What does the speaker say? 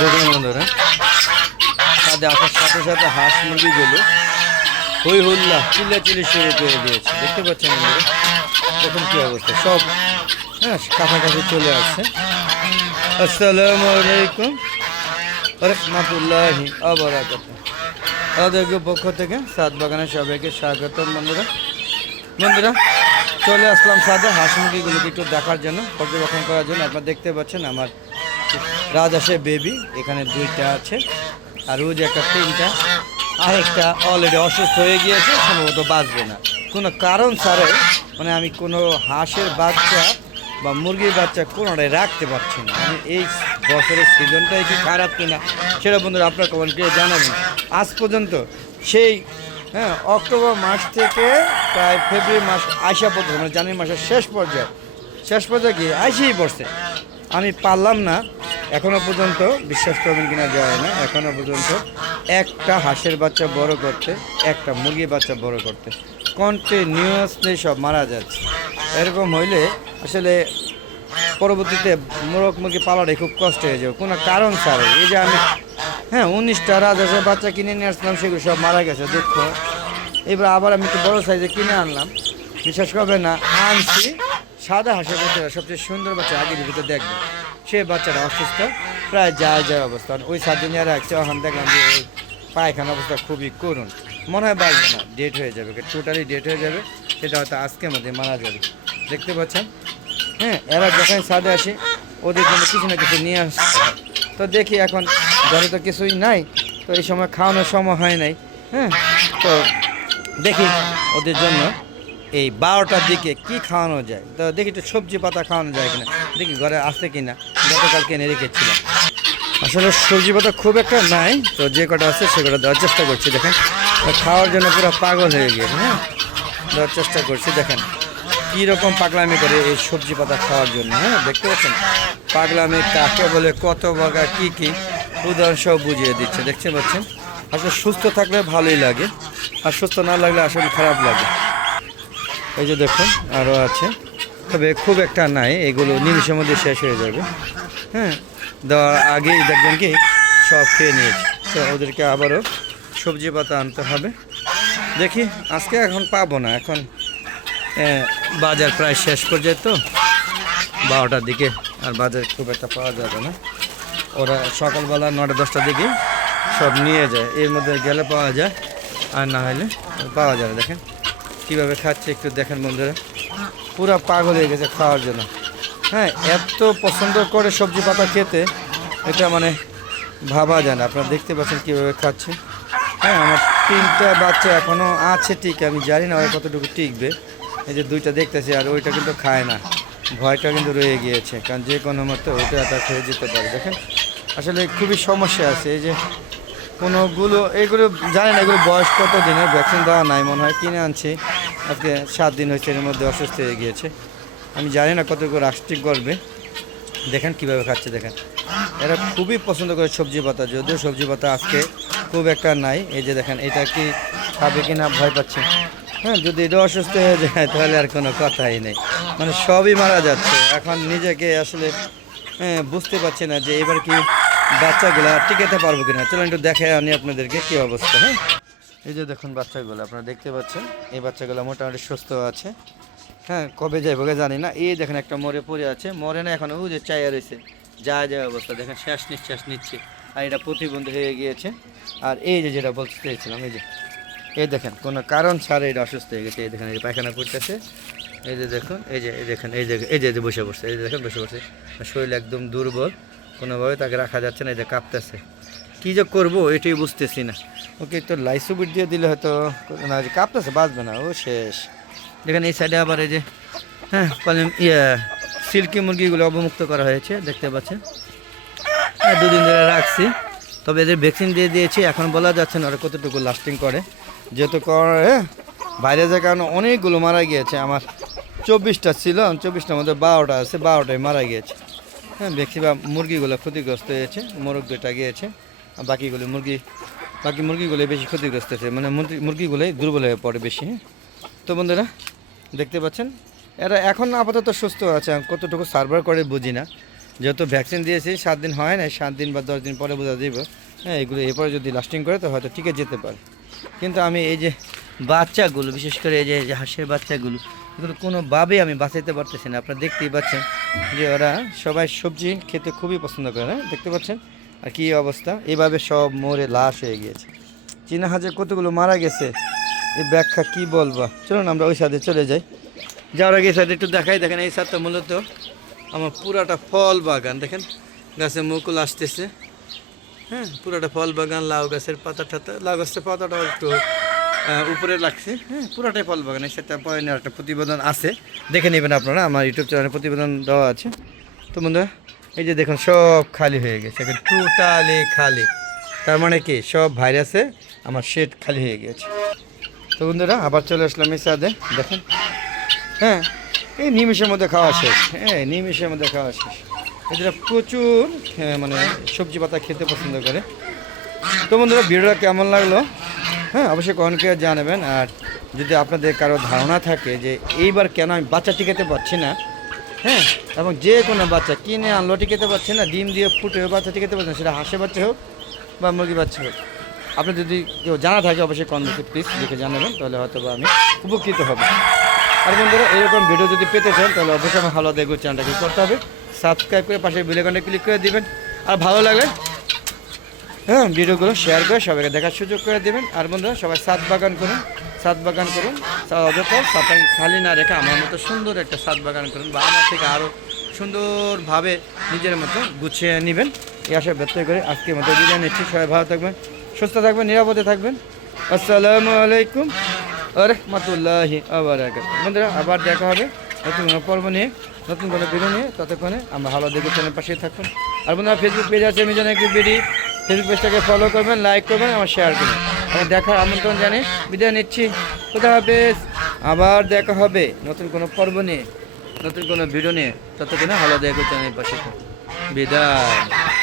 দেখুন বন্ধুরা, ছাদে আসার সাথে সাথে হাঁস মুরগিগুলো হই হুল্লা চিল্লাচিল্লি শুরু করে দিয়েছে। দেখতে পাচ্ছেন বন্ধুরা, দেখুন কি অবস্থা, সব কাছাকাছি চলে আসছে। আসসালামু আলাইকুম রহমতুল্লাহি ওয়া বারাকাতুহু। আমাদের পক্ষ থেকে ছাদ বাগানে সবাইকে স্বাগতম। বন্ধুরা চলে আসলাম ছাদে হাঁস মুরগিগুলোকে একটু দেখার জন্য, পর্যবেক্ষণ করার জন্য। আপনারা দেখতে পাচ্ছেন আমার রাজহাঁসের বেবি এখানে দুইটা আছে, আর ওই যে একটা তিনটা, আরেকটা অলরেডি অসুস্থ হয়ে গিয়েছে, সম্ভবত বাঁচবে না কোনো কারণ ছাড়াই। মানে আমি কোনো হাঁসের বাচ্চা বা মুরগির বাচ্চা কোনোটাই রাখতে পারছি না। আমি এই বছরের সিজনটাই কি খারাপ কিনা সেটা বন্ধুরা আপনার কমেন্ট করে জানাবেন। আজ পর্যন্ত সেই অক্টোবর মাস থেকে প্রায় ফেব্রুয়ারি মাস আইসা পড়ছে, মানে জানুয়ারি মাসের শেষ পর্যায়ে গিয়ে আইসেই পড়ছে। আমি পারলাম না এখনও পর্যন্ত, বিশ্বাস করবেন কিনা যায় না, এখনও পর্যন্ত একটা হাঁসের বাচ্চা বড় করতে, একটা মুরগির বাচ্চা বড় করতে কন্টিনিউয়াসলি সব মারা যাচ্ছে। এরকম হইলে আসলে পরবর্তীতে মোরগ মুরগি পালাটাই খুব কষ্ট হয়ে যাবে কোনো কারণ ছাড়াই। এই যে আমি 19টা রাজহাঁসের বাচ্চা কিনে নিয়ে আসলাম, সেগুলো সব মারা গেছে, দুঃখ। এবার আবার আমি একটু বড়ো সাইজে কিনে আনলাম, বিশ্বাস করবেন না, আনছি সাদা হাঁসের বাচ্চাটা সবচেয়ে সুন্দর বাচ্চা, আগে ভিতরে দেখবেন সে বাচ্চাটা অসুস্থ, প্রায় যায় অবস্থা। ওই 7 দিন রাখছে, এখন দেখলাম যে ওই পায়খানা অবস্থা খুবই করুণ, মনে হয় বাঁচবে না, ডেট হয়ে যাবে, টোটালি ডেট হয়ে যাবে। সেটা হয়তো আজকের মধ্যে মারা যাবে। দেখতে পাচ্ছেন, এরা যখন ছাদে আসে ওদের জন্য কিছু না কিছু নিয়ে আসতে হয়। তো দেখি এখন ঘরে তো কিছুই নাই, তো এই সময় খাওয়ানোর সময় হয় নাই। তো দেখি ওদের জন্য এই 12টার দিকে কি খাওয়ানো যায়, তো দেখি একটু সবজি পাতা খাওয়ানো যায় কিনা, দেখি ঘরে আসছে কিনা। গতকালকে এনে রেখেছিলাম, আসলে সবজি পাতা খুব একটা নাই, তো যে কটা আছে সে কটা দেওয়ার চেষ্টা করছি। দেখেন খাওয়ার জন্য পুরো পাগল হয়ে গিয়েছে, দেওয়ার চেষ্টা করছি। দেখেন কীরকম পাগলামি করে এই সবজি পাতা খাওয়ার জন্য। দেখতে পাচ্ছেন পাগলামি কাকে বলে, কত বাগা কী উদাহরণ সব বুঝিয়ে দিচ্ছে। দেখতে পাচ্ছেন, আসলে সুস্থ থাকলে ভালোই লাগে, আর সুস্থ না লাগলে আসলে খারাপ লাগে। এই যে দেখুন আরও আছে, তবে খুব একটা নাই, এগুলো নিমিষের মধ্যে শেষ হয়ে যাবে। দেওয়ার আগেই দেখবেন কি সব খেয়ে নিয়েছে, তো ওদেরকে আবারও সবজি পাতা আনতে হবে। দেখি আজকে এখন পাবো না, এখন বাজার প্রায় শেষ পর্যায়ে, তো 12টার দিকে আর বাজার খুব একটা পাওয়া যাবে না। ওরা সকালবেলা 9টা-10টার দিকে সব নিয়ে যায়, এর মধ্যে গেলে পাওয়া যায়, আর না হলে পাওয়া যাবে। দেখেন কীভাবে খাচ্ছে, একটু দেখেন বন্ধুরা, পুরো পাগল হয়ে গেছে খাওয়ার জন্য। এত পছন্দ করে সবজি পাতা খেতে, এটা মানে ভাবা যায় না। আপনারা দেখতে পাচ্ছেন কীভাবে খাচ্ছে। আমার 3টা বাচ্চা এখনও আছে, ঠিক আমি জানি না ওরা কতটুকু টিকবে। এই যে 2টা দেখতেছি, আর ওইটা কিন্তু খায় না, ভয়টা কিন্তু রয়ে গিয়েছে, কারণ যে কোনো মতো ওইটা তার খেয়ে যেতে পারে। দেখেন আসলে খুবই সমস্যা আছে। এই যে কোনোগুলো এগুলো জানি না, এগুলো বয়স কত দিনের, ভ্যাকসিন দেওয়া নাই মনে হয়, কিনে আনছি আজকে 7 দিন হয়েছে, এর মধ্যে অসুস্থ হয়ে গিয়েছে। আমি জানি না কতটুকু রাষ্ট্রিক করবে। দেখেন কীভাবে খাচ্ছে, দেখেন এরা খুবই পছন্দ করে সবজি পাতা, যদিও সবজি পাতা আজকে খুব একটা নাই। এই যে দেখেন এটা কি খাবে কি না ভয় পাচ্ছে। যদি এটা অসুস্থ হয়ে যায় তাহলে আর কোনো কথাই নেই, মানে সবই মারা যাচ্ছে। এখন নিজেকে আসলে বুঝতে পারছি না যে এবার কি বাচ্চাগুলো টিকাতে পারবো কিনা। চলুন একটু দেখে আনি আপনাদেরকে কী অবস্থা। এই যে দেখুন বাচ্চাগুলো আপনারা দেখতে পাচ্ছেন, এই বাচ্চাগুলো মোটামুটি সুস্থ আছে। কবে যাইব জানি না। এই দেখেন একটা মরে পড়ে আছে, মরে না এখন, ও যে চাইয়া রয়েছে, যায় অবস্থা দেখেন, শ্বাস নিচ্ছে, আর এটা প্রতিবন্ধী হয়ে গিয়েছে। আর এই যে যেটা বলতে চেয়েছিলাম, এই দেখেন কোনো কারণ ছাড়া এটা অসুস্থ হয়ে গেছে। এই দেখেন এই পায়খানা করতেছে, এই যে দেখুন, দেখেন এই যে বসে পড়ছে, এই যে দেখেন বসে পড়ছে, শরীর একদম দুর্বল, কোনোভাবে তাকে রাখা যাচ্ছে না, এই যে কাঁপতেছে। কী যে করবো এটাই বুঝতেছি না। ওকে তো লাইসোবিট দিয়ে দিলে হয়তো না, যে কাঁপতেছে বাঁচবে না, ও শেষ। দেখেন এই সাইডে আবার এই যে সিল্কি মুরগিগুলো অবমুক্ত করা হয়েছে, দেখতে পাচ্ছেন। 2 দিন ধরে রাখছি, তবে এদের ভ্যাকসিন দিয়ে দিয়েছি, এখন বলা যাচ্ছে না ওরা কতটুকু লাস্টিং করে, যেহেতু করে বাইরে যে কারণে অনেকগুলো মারা গিয়েছে। আমার 24টা ছিল, 24টার মধ্যে 12টা আছে, 12টায় মারা গিয়েছে। ম্যাক্সিমাম মুরগিগুলো ক্ষতিগ্রস্ত হয়েছে, মোরগ 2টা গিয়েছে, আর বাকি মুরগিগুলো বেশি ক্ষতিগ্রস্ত হয়েছে, মানে মুরগিগুলোই দুর্বল হয়ে পড়ে বেশি। তো বন্ধুরা দেখতে পাচ্ছেন এরা এখন আপাতত সুস্থ আছে, কতটুকু সার্ভার করে বুঝি না। যেহেতু ভ্যাকসিন দিয়েছি 7 দিন হয় না, 7 দিন বা 10 দিন পরে বোঝা দিব। হ্যাঁ, এগুলো এরপরে যদি লাস্টিং করে তো হয়তো টিকে যেতে পারে। কিন্তু আমি এই যে বাচ্চাগুলো, বিশেষ করে এই যে হাঁসের বাচ্চাগুলো, এগুলো কোনোভাবেই আমি বাঁচাইতে পারতেছি না। আপনারা দেখতেই পাচ্ছেন যে ওরা সবাই সবজি খেতে খুবই পছন্দ করে, হ্যাঁ দেখতে পাচ্ছেন। আর কী অবস্থা, এইভাবে সব মরে লাশ হয়ে গিয়েছে। চীনা হাঁসের কতগুলো মারা গেছে, এই ব্যাখ্যা কি বলবা। চলুন আমরা ওই সাইডে চলে যাই। যাওয়ার আগে এই সাইডে একটু দেখাই। দেখেন এই সাইডটা মূলত আমার পুরাটা ফল বাগান। দেখেন গাছে মুকুল আসতেছে, হ্যাঁ পুরাটা ফল বাগান। লাউ গাছের পাতা টাতা, লাউ গাছের পাতাটাও একটু উপরে লাগছে। হ্যাঁ পুরাটাই ফল বাগান। এই সাথে পরে একটা প্রতিবেদন আছে, দেখে নেবেন আপনারা, আমার ইউটিউব চ্যানেলে প্রতিবেদন দেওয়া আছে। তো বন্ধুরা এই যে দেখুন সব খালি হয়ে গেছে, এখন টোটালি খালি। তার মানে কি সব ভাইরাসে আমার শেড খালি হয়ে গেছে। তো বন্ধুরা আবার চলে আসলাম এই সাথে, দেখেন হ্যাঁ এই নিমেষের মধ্যে খাওয়া শেষ। হ্যাঁ নিমেষের মধ্যে খাওয়া শেষ। এরা প্রচুর মানে সবজি পাতা খেতে পছন্দ করে। তো বন্ধুরা ভিডিওটা কেমন লাগলো হ্যাঁ অবশ্যই কমেন্ট করে জানাবেন। আর যদি আপনাদের কারো ধারণা থাকে যে এইবার কেন আমি বাচ্চা টিকাতে পারছি না, হ্যাঁ এবং যে কোনো বাচ্চা কিনে আনলো টিকাতে পারছে না, ডিম দিয়ে ফুটে বাচ্চা টিকাতে পারছে না, সেটা হাঁসের বাচ্চা হোক বা মুরগি বাচ্চা হোক, আপনি যদি কেউ জানা থাকে অবশ্যই কমেন্টে প্লিজ লিখে জানাবেন, তাহলে হয়তো বা আমি উপকৃত হব। আর বন্ধুরা এরকম ভিডিও যদি পেতে চান তাহলে অবশ্যই আমার হালুয়া দেগুর চ্যানেলটাকে করতে হবে, সাবস্ক্রাইব করে পাশে বেল আইকনে ক্লিক করে দিবেন। আর ভালো লাগলে হ্যাঁ ভিডিওগুলো শেয়ার করে সবাইকে দেখার সুযোগ করে দেবেন। আর বন্ধুরা সবাই ছাদ বাগান করুন, ছাদ বাগান করুন, অযথা ছাদটাকে খালি না রেখে আমার মতো সুন্দর একটা ছাদ বাগান করুন, বা আমার থেকে আরও সুন্দরভাবে নিজের মতো গুছিয়ে নেবেন। এই আশা ব্যক্ত করে আজকের মতো বিদায় নিচ্ছি। সবাই ভালো থাকবেন, সুস্থ থাকবেন, নিরাপদে থাকবেন। আসসালামু আলাইকুম ওয়া রাহমাতুল্লাহি ওয়া বারাকাতুহু। বন্ধুরা আবার দেখা হবে নতুন কোনো পর্ব নিয়ে, নতুন কোনো ভিডিও নিয়ে। ততক্ষণে আমরা ভালো দেখে চ্যানেল পাশে থাকুন। আর বন্ধুরা ফেসবুক পেজ আছে মিজান একটি বিডি, ফেসবুক পেজটাকে ফলো করবেন, লাইক করবেন, আমার শেয়ার করবেন। আমার দেখার আমন্ত্রণ জানিয়ে বিদায় নিচ্ছি। খোদা হাফেজ। আবার দেখা হবে নতুন কোনো পর্ব নিয়ে, নতুন কোনো ভিডিও নিয়ে। ততক্ষণে ভালো দেখে চ্যানেল পাশে থাকুন। বিদায়।